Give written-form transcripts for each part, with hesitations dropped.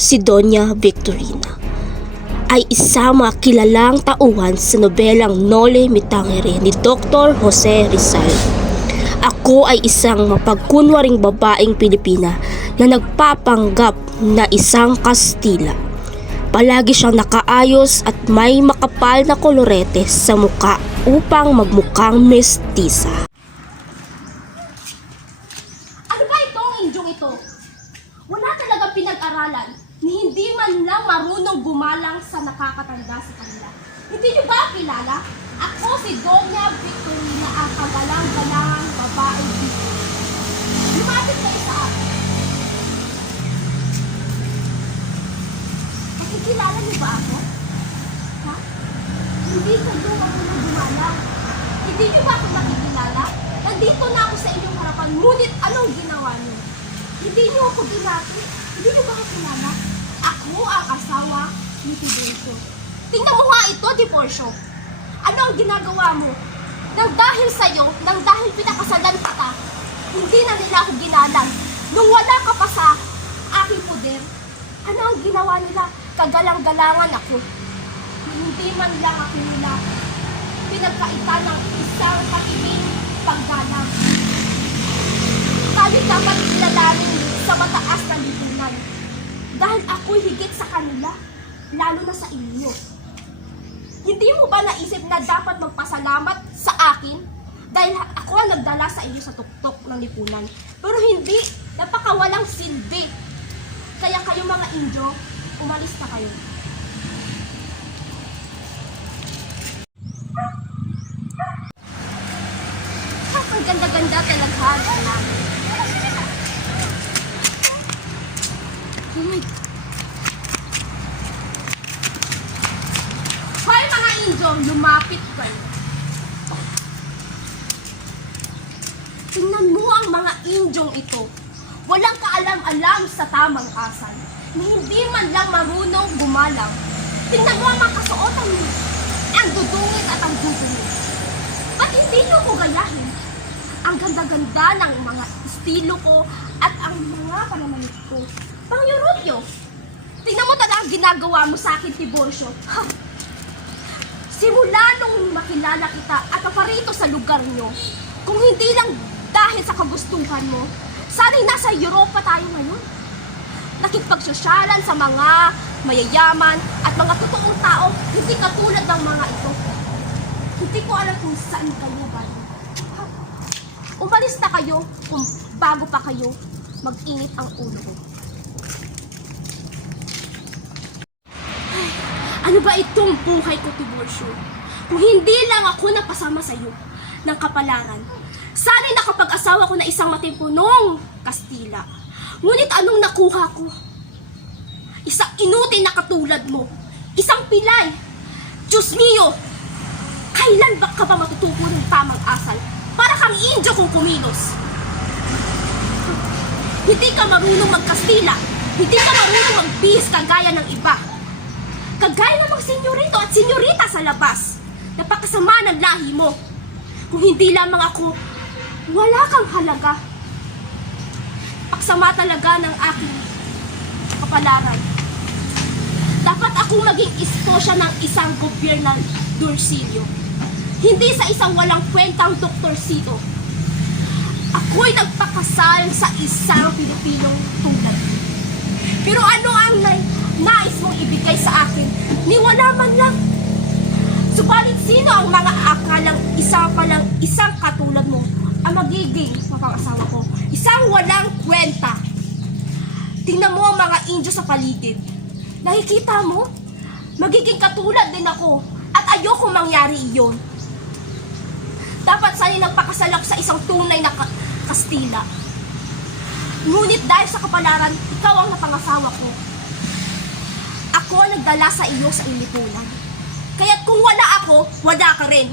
si Doña Victorina ay isang kilalang tauhan sa nobelang Noli Me Tangere ni Dr. Jose Rizal. Ako ay isang mapagkunwaring babaeng Pilipina na nagpapanggap na isang Kastila. Palagi siyang nakaayos at may makapal na kolorete sa muka upang magmukhang mestiza. Ano ba itong indyong ito? Wala talagang pinag-aralan ni hindi man lang marunong gumalang sa nakakatanda sa kanila. Hindi niyo ba kilala? Ako si Doña Victorina, ang kagalang-galang babaeng Pilipina. Lumapit kayo sa akin. Makikilala niyo ba ako? Ha? Hindi kayo marunong gumalang. Hindi niyo ba ako makikilala? Nandito na ako sa inyong harapan, ngunit anong ginawa niyo? Hindi niyo ako binati. Hindi niyo ba ako kilala? Ako ang asawa ni Tiburcio. Tingnan mo nga ito, Tiburcio. Ano ang ginagawa mo? Nang dahil sa'yo, nang dahil pinakasalan kita, hindi na nila ako ginalang. Nung wala ka pa sa aking poder, ano ang ginawa nila? Kagalang-galangan ako. Hindi man lang ako nila pinagkaitan ng isang katiming paggalang. Tayo dapat kilalanin sa mataas na lipunan. Dahil ako'y higit sa kanila, lalo na sa inyo. Hindi mo ba naisip na dapat magpasalamat sa akin? Dahil ako ang nagdala sa inyo sa tuktok ng lipunan. Pero hindi, napakawalang silbi. Kaya kayo mga Indyo, umalis na kayo. Ang ganda-ganda talaga namin. Oh my God. Hoy mga Indyo, lumapit kayo. Tingnan mo ang mga Indyong ito. Walang kaalam-alam sa tamang asal. Na hindi man lang marunong gumalang. Tingnan mo ang mga kasuotan mo. Ang dudungit at ang dudungit. Ba't hindi niyo ko gayahin? Ang ganda-ganda ng mga estilo ko at ang mga pananamit ko. Pang Europyo. Tingnan mo talaga ang ginagawa mo sa akin, Tiburcio. Ha! Simula nung makilala kita at paparito sa lugar nyo, kung hindi lang dahil sa kagustuhan mo, sana'y nasa Europa tayo ngayon. Nakipagsosyalan sa mga mayayaman at mga totoong tao, hindi katulad ng mga ito. Hindi ko alam kung saan kayo ba. Ha? Umalis na kayo kung bago pa kayo mag-init ang ulo ko. Ano ba itong buhay ko, Tiburcio? Kung hindi lang ako napasama sa iyo ng kapalaran, sana'y nakapag-asawa ko na isang matimpunong Kastila. Ngunit anong nakuha ko? Isang inutin na katulad mo. Isang pilay. Diyos mio! Kailan ba ka ba matutupo ng tamang asal? Para kang Indyo kung kumilos. Hindi ka marunong mag-Kastila. Hindi ka marunong magbihis kagaya ng iba. Kagaya ng mga senyorito at senyorita sa labas. Napakasama ng lahi mo. Kung hindi lamang ako, wala kang halaga. Paksama talaga ng aking kapalaran. Dapat ako maging esposya ng isang gobyernal Dursilio. Hindi sa isang walang kwentang doktorsito. Ako'y nagpakasal sa isang Pilipinong tulad. Pero ano ang nais mong ibigay sa akin? Ni wala man lang. Subalit sino ang mga akalang isang katulad mo ang magiging mapang-asawa ko? Isang walang kwenta. Tingnan mo ang mga Indyo sa paligid. Nakikita mo? Magiging katulad din ako at ayoko mangyari iyon. Dapat sana'y nagpakasal ako sa isang tunay na Kastila. Ngunit dahil sa kapalaran, ikaw ang napangasawa ko. Ako ang nagdala sa iyo sa lipunan. Kaya't kung wala ako, wala ka rin.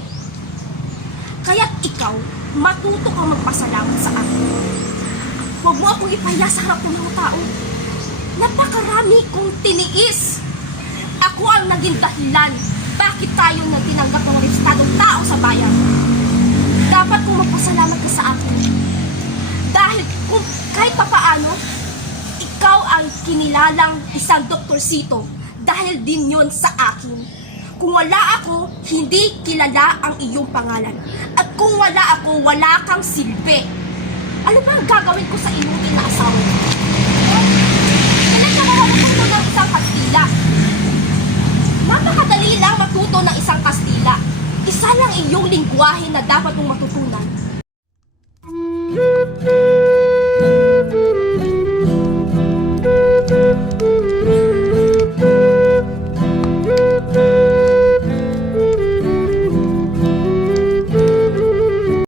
Kaya't ikaw, matuto kang magpasalamat sa akin. Huwag mo akong ipahiya sa harap ng mga tao. Napakarami kong tiniis. Ako ang naging dahilan bakit tayo na tinanggap ng rehistradong tao sa bayan. Dapat kong magpasalamat ka sa akin. Dahil kung kahit papaano, ikaw ang kinilala kilalang isang doktorsito dahil din yon sa akin. Kung wala ako, hindi kilala ang iyong pangalan. At kung wala ako, wala kang silbi. Ano ba ang gagawin ko sa iyong inaasawa? Kailan ka matuto ng isang Kastila? Napakadali lang matuto ng isang Kastila. Isa lang iyong lingwahe na dapat mong matutunan.